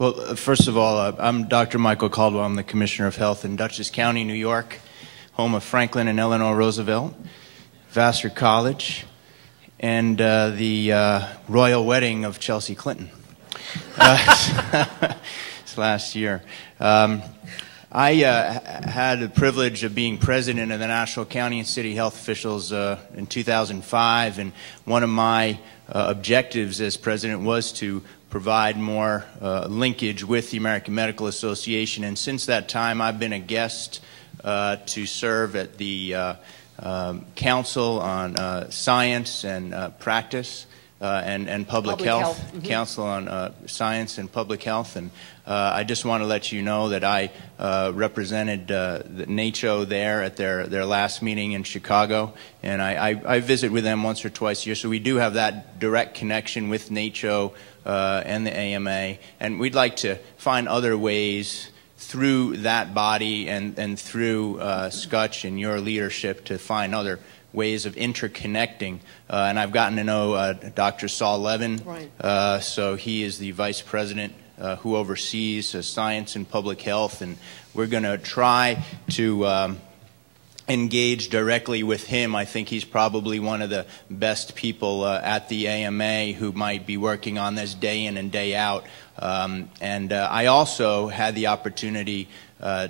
Well, first of all, I'm Dr. Michael Caldwell. I'm the Commissioner of Health in Dutchess County, New York, home of Franklin and Eleanor Roosevelt, Vassar College, and the royal wedding of Chelsea Clinton this last year. I had the privilege of being president of the National County and City Health Officials in 2005, and one of my objectives as president was to provide more linkage with the American Medical Association, and since that time I've been a guest to serve at the Council on Science and Practice and Public Health. Mm-hmm. Council on Science and Public Health, and I just want to let you know that I represented the NACCHO there at their last meeting in Chicago, and I visit with them once or twice a year, so we do have that direct connection with NACCHO and the AMA, and we'd like to find other ways through that body and through Scutch and your leadership to find other ways of interconnecting. And I've gotten to know Dr. Saul Levin, right. So he is the vice president who oversees science and public health, and we're going to try to engage directly with him. I think he's probably one of the best people at the AMA who might be working on this day in and day out. And I also had the opportunity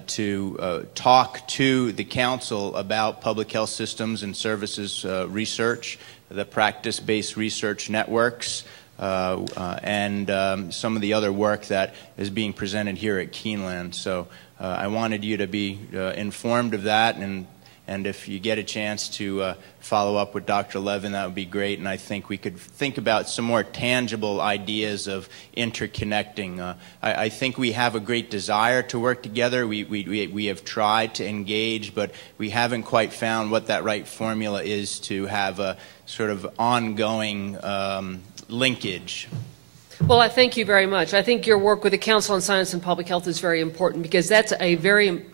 to talk to the council about public health systems and services research, the practice-based research networks, and some of the other work that is being presented here at Keeneland. So I wanted you to be informed of that, and if you get a chance to follow up with Dr. Levin, that would be great. And I think we could think about some more tangible ideas of interconnecting. I think we have a great desire to work together. We have tried to engage, but we haven't quite found what that right formula is to have a sort of ongoing linkage. Well, I thank you very much. I think your work with the Council on Science and Public Health is very important because that's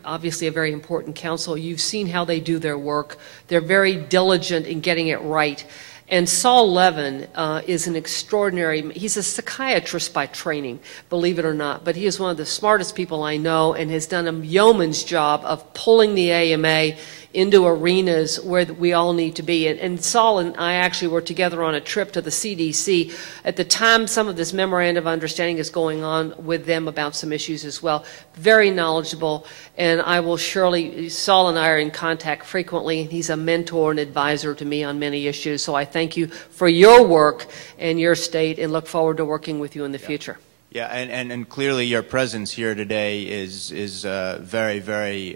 obviously a very important council. You've seen how they do their work. They're very diligent in getting it right. And Saul Levin is an extraordinary, he's a psychiatrist by training, believe it or not, but he is one of the smartest people I know and has done a yeoman's job of pulling the AMA into arenas where we all need to be. And Saul and I actually were together on a trip to the CDC. At the time, some of this memorandum of understanding is going on with them about some issues as well. Very knowledgeable, and I will surely, Saul and I are in contact frequently, and he's a mentor and advisor to me on many issues. So I thank you for your work and your state and look forward to working with you in the future. Yeah, and clearly your presence here today is very, very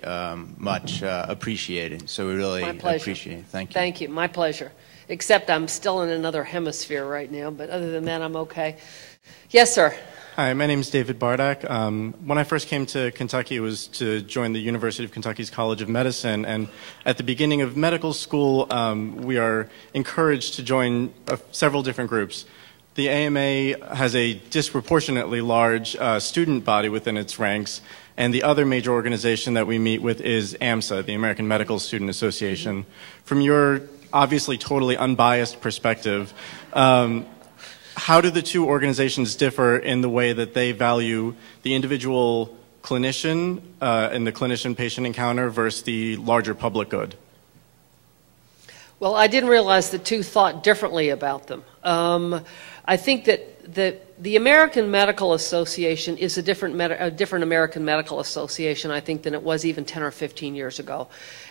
much appreciated. So we really appreciate it. Thank you. Thank you. My pleasure. Except I'm still in another hemisphere right now, but other than that, I'm okay. Yes, sir. Hi, my name is David Bardak. When I first came to Kentucky, it was to join the University of Kentucky's College of Medicine. And at the beginning of medical school, we are encouraged to join several different groups. The AMA has a disproportionately large student body within its ranks, and the other major organization that we meet with is AMSA, the American Medical Student Association. From your obviously totally unbiased perspective, how do the two organizations differ in the way that they value the individual clinician and the clinician-patient encounter versus the larger public good? Well, I didn't realize the two thought differently about them. I think that the American Medical Association is a different American Medical Association, I think, than it was even 10 or 15 years ago.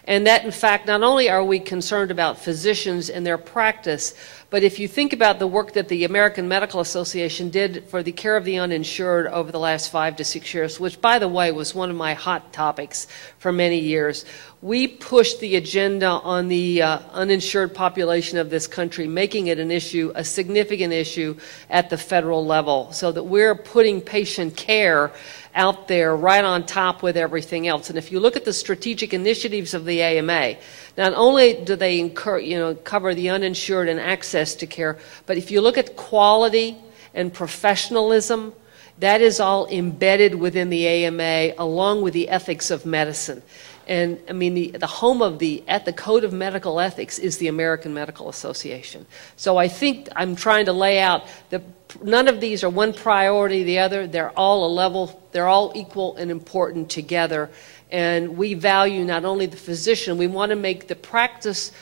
And that, in fact, not only are we concerned about physicians and their practice, but if you think about the work that the American Medical Association did for the care of the uninsured over the last 5 to 6 years, which, by the way, was one of my hot topics for many years, we pushed the agenda on the uninsured population of this country, making it an issue, a significant issue at the federal level, so that we're putting patient care out there right on top with everything else. And if you look at the strategic initiatives of the AMA, not only do they cover the uninsured and access to care, but if you look at quality and professionalism, that is all embedded within the AMA along with the ethics of medicine. And I mean, the home of the Code of Medical Ethics is the American Medical Association. So I think I'm trying to lay out that none of these are one priority or the other. They're all a level, they're all equal and important together. And we value not only the physician, we want to make the practice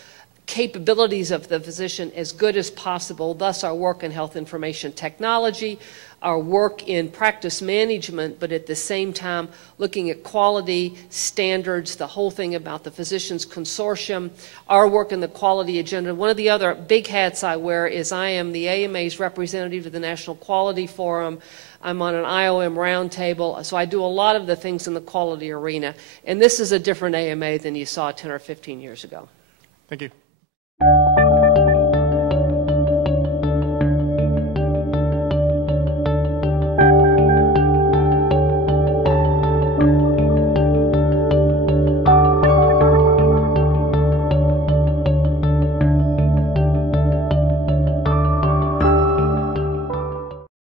capabilities of the physician as good as possible, thus our work in health information technology, our work in practice management, but at the same time looking at quality standards, the whole thing about the Physicians Consortium, our work in the quality agenda. One of the other big hats I wear is I am the AMA's representative to the National Quality Forum. I'm on an IOM roundtable, so I do a lot of the things in the quality arena. And this is a different AMA than you saw 10 or 15 years ago. Thank you.